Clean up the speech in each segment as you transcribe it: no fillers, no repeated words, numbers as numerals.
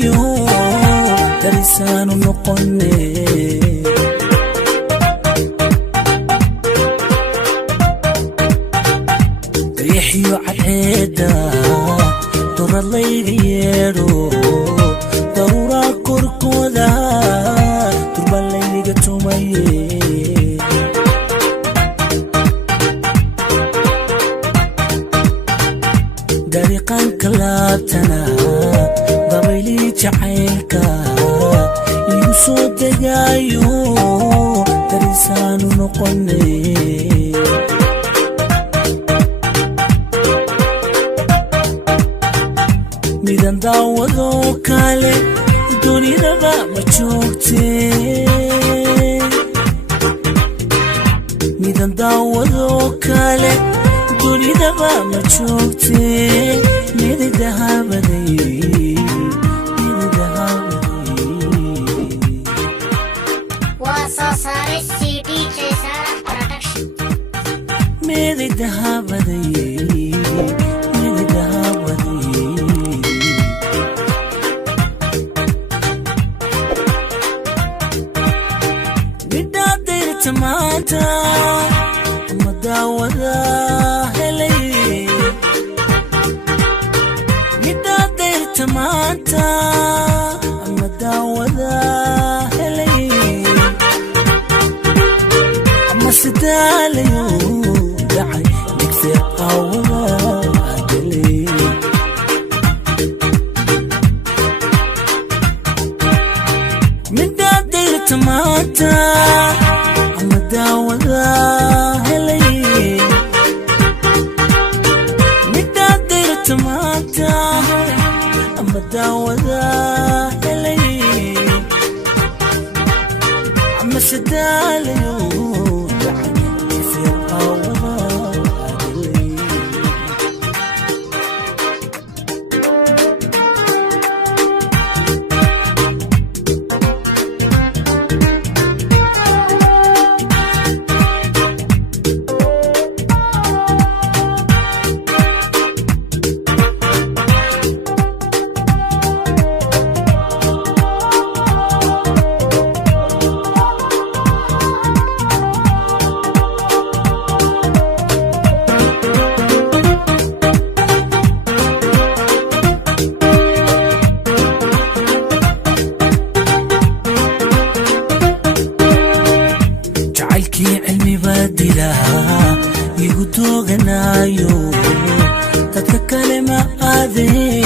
degayo darisaanu noqone riixyo cadceeda dora layga yeedho daruura korkooda durba layga tumaye dariiqan kalaabtana dabayli jacaylka igu soo degayo darisaanu noqone midan daawado kale dunidaba ma joogte midan daawado kale dunidaba ma joogte mididahabaday waa soo saaray CDJ Sara Production mididahabaday Tamata madawada helay midadir tamata madawada helay amasidalayo dacay dikse qawada agalay midadir tamata داودا هلي مدادر تماتا أما داودا هلي أما سداليو في القوضة هلي علمي بدلها يقولوا غنايو تتكلم هذه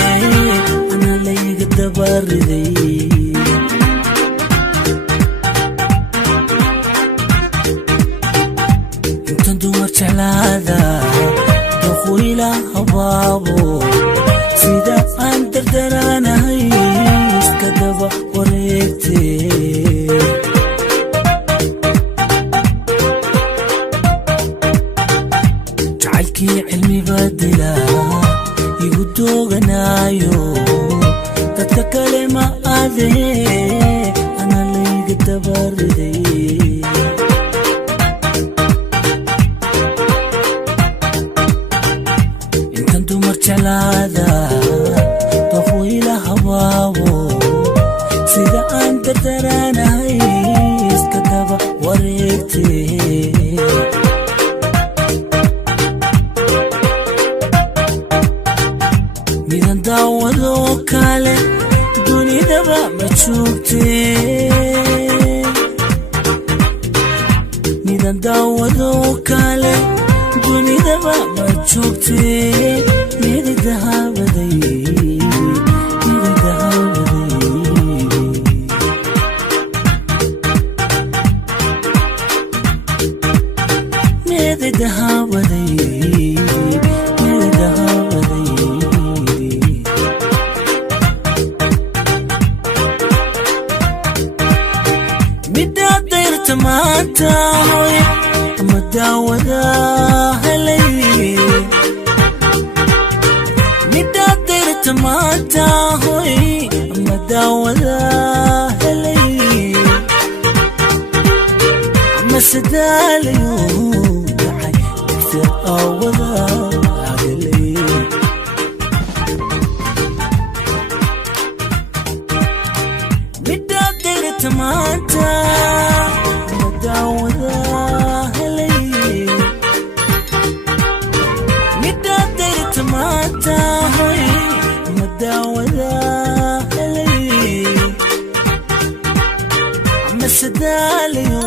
أنا اللي قد بردي انت دورت على هذا دخولي لها بابو سيدا انت درانا هيس كدبا وريتي علمي بدلا يقولوا غنايو تتكلم هذه أنا اللي قد بردي إن كنتو مرجع هذا طفوي لها بابو سيدا أنت ترانا هيس كدبا وريتي midan daawado kale dunidaba ma joogte midan daawado kale dunidaba ma joogte mididahabaday tamata madawada helay midadir tamata hoy madawada helay masadalayo dacay dikse qawada agalay maanta ma daawada helay middaad dayrta maanta hoy ma daawada helay ama sadaalayo